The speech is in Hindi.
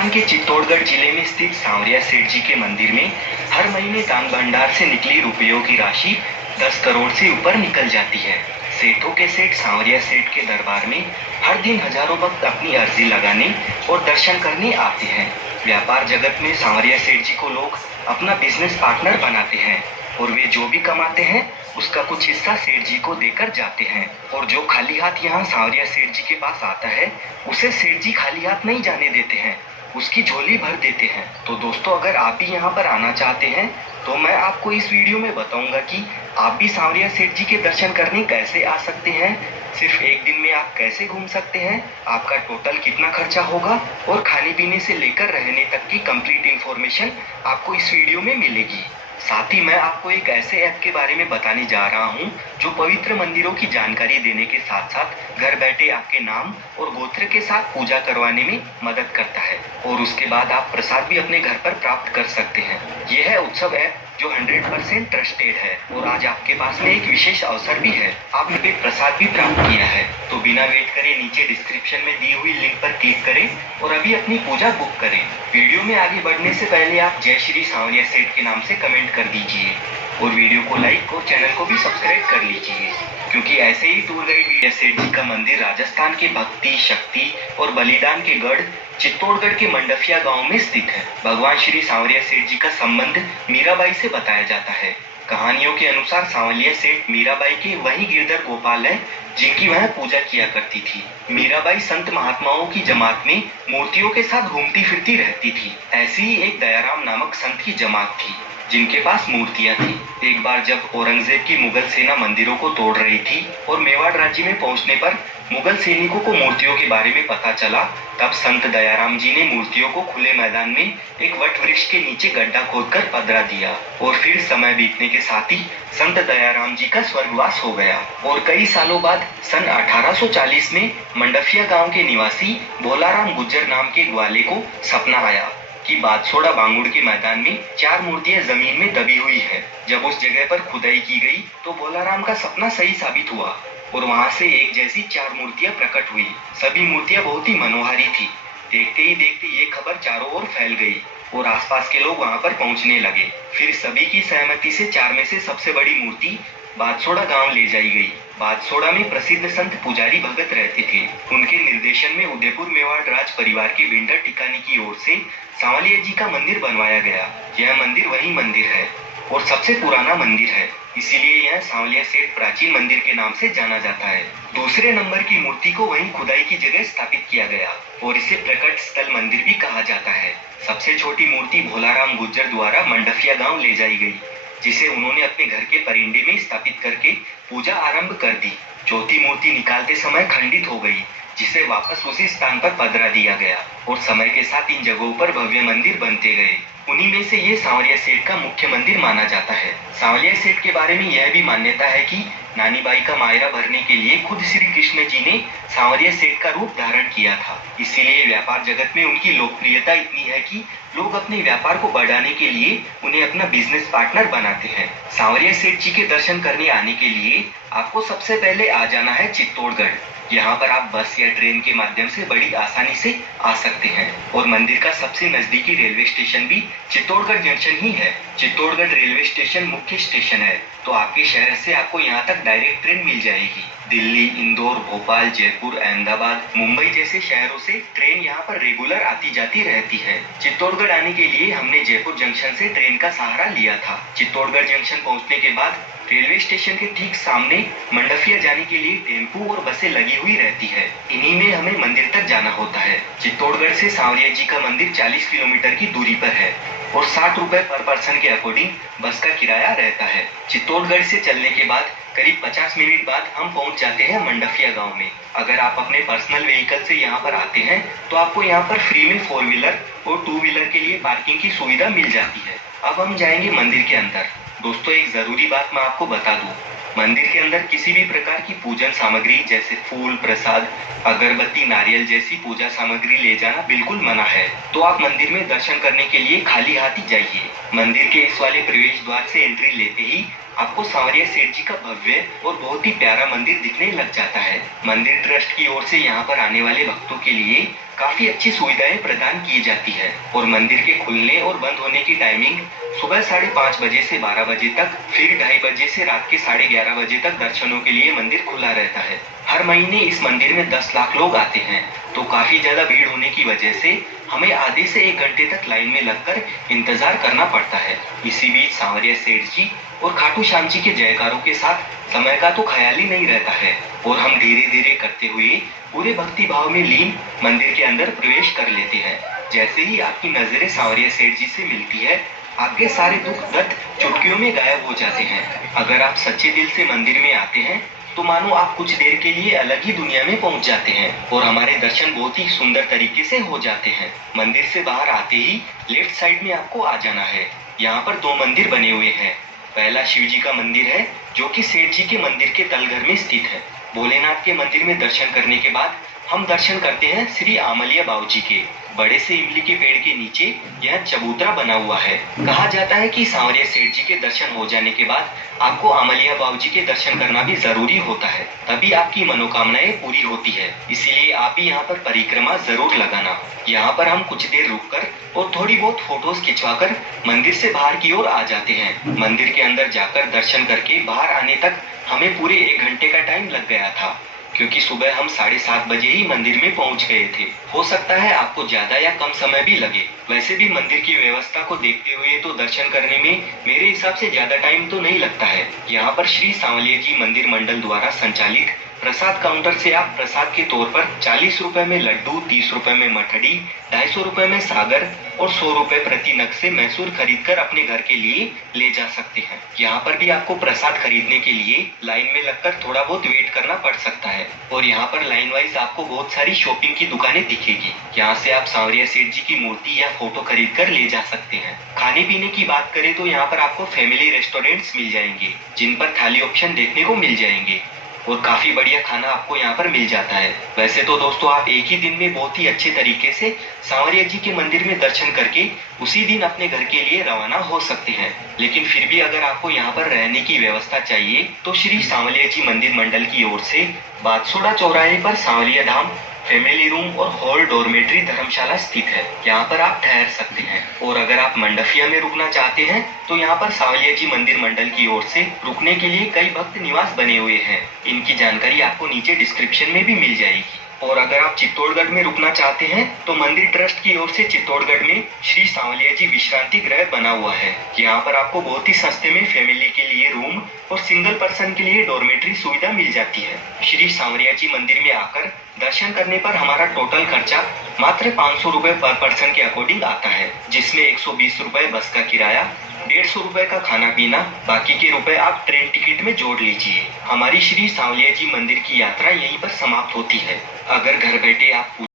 राजस्थान के चित्तौड़गढ़ जिले में स्थित सांवरिया सेठ जी के मंदिर में हर महीने दान भंडार से निकली रुपयों की राशि 10 करोड़ से ऊपर निकल जाती है। सेठों के सेठ सांवरिया सेठ के दरबार में हर दिन हजारों भक्त अपनी अर्जी लगाने और दर्शन करने आते हैं। व्यापार जगत में सांवरिया सेठ जी को लोग अपना बिजनेस पार्टनर बनाते हैं और वे जो भी कमाते हैं उसका कुछ हिस्सा सेठ जी को देकर जाते हैं। और जो खाली हाथ यहाँ सांवरिया सेठ जी के पास आता है उसे सेठ जी खाली हाथ नहीं जाने देते हैं, उसकी झोली भर देते हैं। तो दोस्तों, अगर आप भी यहाँ पर आना चाहते हैं तो मैं आपको इस वीडियो में बताऊंगा कि आप भी सांवरिया सेठ जी के दर्शन करने कैसे आ सकते हैं, सिर्फ एक दिन में आप कैसे घूम सकते हैं, आपका टोटल कितना खर्चा होगा और खाने पीने से लेकर रहने तक की कंप्लीट इंफॉर्मेशन आपको इस वीडियो में मिलेगी। साथ ही मैं आपको एक ऐसे ऐप के बारे में बताने जा रहा हूँ जो पवित्र मंदिरों की जानकारी देने के साथ साथ घर बैठे आपके नाम और गोत्र के साथ पूजा करवाने में मदद करता है और उसके बाद आप प्रसाद भी अपने घर पर प्राप्त कर सकते हैं। यह है उत्सव ऐप जो 100% ट्रस्टेड है और आज आपके पास में एक विशेष अवसर भी है, आपने प्रसाद भी प्राप्त किया है। तो बिना वेट करे नीचे डिस्क्रिप्शन में दी हुई लिंक पर क्लिक करें और अभी अपनी पूजा बुक करें। वीडियो में आगे बढ़ने से पहले आप जय श्री सांवरिया सेठ के नाम से कमेंट कर दीजिए और वीडियो को लाइक और चैनल को भी सब्सक्राइब कर लीजिए, क्योंकि ऐसे ही टूर गाइड सेठ जी का मंदिर राजस्थान के भक्ति, शक्ति और बलिदान के गढ़ चित्तौड़गढ़ के मंडफिया गांव में स्थित है। भगवान श्री सांवरिया सेठ जी का संबंध मीराबाई से बताया जाता है। कहानियों के अनुसार सांवरिया सेठ मीराबाई के वही गिरधर गोपाल है जिनकी वह पूजा किया करती थी। मीराबाई संत महात्माओं की जमात में मूर्तियों के साथ घूमती फिरती रहती थी। ऐसी ही एक दयाराम नामक संत की जमात थी जिनके पास मूर्तियां थी। एक बार जब औरंगजेब की मुगल सेना मंदिरों को तोड़ रही थी और मेवाड़ राज्य में पहुंचने पर मुगल सैनिकों को मूर्तियों के बारे में पता चला, तब संत दयाराम जी ने मूर्तियों को खुले मैदान में एक वट वृक्ष के नीचे गड्ढा खोदकर पधरा दिया और फिर समय बीतने के साथ ही संत दयाराम जी का स्वर्गवास हो गया। और कई सालों बाद सन 1840 में मंडफिया गांव के निवासी भोलाराम गुज्जर नाम के ग्वाले को सपना आया कि बादसोड़ा बांगुड़ के मैदान में 4 मूर्तियां जमीन में दबी हुई है। जब उस जगह पर खुदाई की गई तो भोलाराम का सपना सही साबित हुआ और वहां से एक जैसी 4 मूर्तियां प्रकट हुई। सभी मूर्तियां बहुत ही मनोहारी थी। देखते ही देखते ये खबर चारों ओर फैल गई और आसपास के लोग वहां पर पहुंचने लगे। फिर सभी की सहमति से 4 में से सबसे बड़ी मूर्ति बादसोड़ा गांव ले जाई गई। बादसोड़ा में प्रसिद्ध संत पुजारी भगत रहते थे। उनके निर्देशन में उदयपुर मेवाड़ राज परिवार के विंटर टिकाने की ओर से सांवरिया जी का मंदिर बनवाया गया। यह मंदिर वही मंदिर है और सबसे पुराना मंदिर है, इसीलिए यह सांवरिया सेठ प्राचीन मंदिर के नाम से जाना जाता है। दूसरे नंबर की मूर्ति को वहीं खुदाई की जगह स्थापित किया गया और इसे प्रकट स्थल मंदिर भी कहा जाता है। सबसे छोटी मूर्ति भोलाराम गुज्जर द्वारा मंडफिया गांव ले जाई गई, जिसे उन्होंने अपने घर के परिंदे में स्थापित करके पूजा आरंभ कर दी। चौथी मूर्ति निकालते समय खंडित हो गई, जिसे वापस उसी स्थान पर पधरा दिया गया और समय के साथ इन जगहों पर भव्य मंदिर बनते गए। उन्हीं में से ये सांवरिया सेठ का मुख्य मंदिर माना जाता है। सांवरिया सेठ के बारे में यह भी मान्यता है कि नानी बाई का मायरा भरने के लिए खुद श्री कृष्ण जी ने सांवरिया सेठ का रूप धारण किया था। इसीलिए व्यापार जगत में उनकी लोकप्रियता इतनी है कि लोग अपने व्यापार को बढ़ाने के लिए उन्हें अपना बिजनेस पार्टनर बनाते हैं। सांवरिया सेठ जी के दर्शन करने आने के लिए आपको सबसे पहले आ जाना है चित्तौड़गढ़। यहाँ पर आप बस या ट्रेन के माध्यम से बड़ी आसानी से आ सकते हैं और मंदिर का सबसे नजदीकी रेलवे स्टेशन भी चित्तौड़गढ़ जंक्शन ही है। चित्तौड़गढ़ रेलवे स्टेशन मुख्य स्टेशन है, तो आपके शहर से आपको यहाँ तक डायरेक्ट ट्रेन मिल जाएगी। दिल्ली, इंदौर, भोपाल, जयपुर, अहमदाबाद, मुंबई जैसे शहरों से ट्रेन यहाँ पर रेगुलर आती जाती रहती है। चित्तौड़गढ़ आने के लिए हमने जयपुर जंक्शन से ट्रेन का सहारा लिया था। चित्तौड़गढ़ जंक्शन पहुँचने के बाद रेलवे स्टेशन के ठीक सामने मंडफिया जाने के लिए टेम्पू और बसें लगी हुई रहती है। इन्हीं में हमें मंदिर तक जाना होता है। चित्तौड़गढ़ से सांवरिया जी का मंदिर 40 किलोमीटर की दूरी पर है और 60 रुपए पर पर्सन के अकॉर्डिंग बस का किराया रहता है। चित्तौड़गढ़ से चलने के बाद करीब 50 मिनट बाद हम पहुंच जाते हैं मंडफिया गांव में। अगर आप अपने पर्सनल व्हीकल से यहां पर आते हैं तो आपको यहां पर फ्री में 4 व्हीलर और 2 व्हीलर के लिए पार्किंग की सुविधा मिल जाती है। अब हम जाएंगे मंदिर के अंदर। दोस्तों, एक जरूरी बात मैं आपको बता दूं, मंदिर के अंदर किसी भी प्रकार की पूजन सामग्री जैसे फूल, प्रसाद, अगरबत्ती, नारियल जैसी पूजा सामग्री ले जाना बिल्कुल मना है। तो आप मंदिर में दर्शन करने के लिए खाली हाथ ही जाइए। मंदिर के इस वाले प्रवेश द्वार से एंट्री लेते ही आपको सांवरिया सेठ जी का भव्य और बहुत ही प्यारा मंदिर दिखने लग जाता है। मंदिर ट्रस्ट की ओर से यहाँ पर आने वाले भक्तों के लिए काफी अच्छी सुविधाएं प्रदान की जाती है और मंदिर के खुलने और बंद होने की टाइमिंग सुबह 5:30 बजे से 12 बजे तक, फिर 2:30 बजे से रात के 11:30 बजे तक दर्शनों के लिए मंदिर खुला रहता है। हर महीने इस मंदिर में 10 लाख लोग आते हैं, तो काफी ज्यादा भीड़ होने की वजह से हमें आधे से 1 घंटे तक लाइन में लगकर इंतजार करना पड़ता है। इसी बीच सांवरिया सेठ जी और खाटू श्याम जी के जयकारों के साथ समय का तो ख्याल ही नहीं रहता है और हम धीरे धीरे करते हुए पूरे भक्ति भाव में लीन मंदिर के अंदर प्रवेश कर लेते हैं। जैसे ही आपकी नजरें सांवरिया सेठ जी से मिलती है, आपके सारे दुख दर्द चुटकियों में गायब हो जाते हैं। अगर आप सच्चे दिल से मंदिर में आते हैं तो मानो आप कुछ देर के लिए अलग ही दुनिया में पहुंच जाते हैं और हमारे दर्शन बहुत ही सुंदर तरीके से हो जाते हैं। मंदिर से बाहर आते ही लेफ्ट साइड में आपको आ जाना है। यहाँ पर 2 मंदिर बने हुए हैं। पहला शिव जी का मंदिर है जो कि सेठ जी के मंदिर के तलघर में स्थित है। भोलेनाथ के मंदिर में दर्शन करने के बाद हम दर्शन करते हैं श्री आमलिया बाबूजी के। बड़े से इमली के पेड़ के नीचे यह चबूतरा बना हुआ है। कहा जाता है कि सांवरिया सेठ जी के दर्शन हो जाने के बाद आपको आमलिया बाबूजी के दर्शन करना भी जरूरी होता है, तभी आपकी मनोकामनाएं पूरी होती है। इसीलिए आप भी यहाँ पर परिक्रमा जरूर लगाना। यहाँ पर हम कुछ देर रुककर और थोड़ी बहुत फोटोज खिंचवाकर मंदिर से बाहर की ओर आ जाते हैं। मंदिर के अंदर जाकर दर्शन करके बाहर आने तक हमें पूरे 1 घंटे का टाइम लग गया था, क्योंकि सुबह हम 7:30 बजे ही मंदिर में पहुंच गए थे। हो सकता है आपको ज्यादा या कम समय भी लगे। वैसे भी मंदिर की व्यवस्था को देखते हुए तो दर्शन करने में मेरे हिसाब से ज्यादा टाइम तो नहीं लगता है। यहाँ पर श्री सांवलिया जी मंदिर मंडल द्वारा संचालित प्रसाद काउंटर से आप प्रसाद के तौर पर 40 रुपए में लड्डू, 30 रुपए में मठड़ी, 250 रुपए में सागर और 100 रुपए प्रति नग से मैसूर खरीद कर अपने घर के लिए ले जा सकते हैं। यहाँ पर भी आपको प्रसाद खरीदने के लिए लाइन में लगकर थोड़ा बहुत वेट करना पड़ सकता है और यहाँ पर लाइन वाइज आपको बहुत सारी शॉपिंग की दुकानें दिखेगी। यहाँ से आप सांवरिया सेठ जी की मूर्ति या फोटो खरीद कर ले जा सकते हैं। खाने पीने की बात करें तो यहाँ पर आपको फैमिली रेस्टोरेंट्स मिल जाएंगे, जिन पर थाली ऑप्शन देखने को मिल जाएंगे और काफी बढ़िया खाना आपको यहाँ पर मिल जाता है। वैसे तो दोस्तों आप एक ही दिन में बहुत ही अच्छे तरीके से सांवरिया जी के मंदिर में दर्शन करके उसी दिन अपने घर के लिए रवाना हो सकते हैं, लेकिन फिर भी अगर आपको यहाँ पर रहने की व्यवस्था चाहिए तो श्री सांवलिया जी मंदिर मंडल की ओर से बादसोड़ा चौराहे पर सांवलिया धाम फैमिली रूम और हॉल डॉर्मेट्री धर्मशाला स्थित है। यहाँ पर आप ठहर सकते हैं और अगर आप मंडफिया में रुकना चाहते हैं तो यहाँ पर सांवलिया जी मंदिर मंडल की ओर से रुकने के लिए कई भक्त निवास बने हुए हैं। इनकी जानकारी आपको नीचे डिस्क्रिप्शन में भी मिल जाएगी। और अगर आप चित्तौड़गढ़ में रुकना चाहते हैं तो मंदिर ट्रस्ट की ओर से चित्तौड़गढ़ में श्री सांवलिया जी विश्रांति गृह बना हुआ है। यहाँ पर आपको बहुत ही सस्ते में फैमिली के लिए रूम और सिंगल पर्सन के लिए डॉर्मेट्री सुविधा मिल जाती है। श्री सांवरिया जी मंदिर में आकर दर्शन करने पर हमारा टोटल खर्चा मात्र 500 रुपए पर पर्सन के अकॉर्डिंग आता है, जिसमें 120 रुपए बस का किराया, 150 रुपए का खाना पीना, बाकी के रुपए आप ट्रेन टिकट में जोड़ लीजिए। हमारी श्री सांवलिया जी मंदिर की यात्रा यहीं पर समाप्त होती है। अगर घर बैठे आप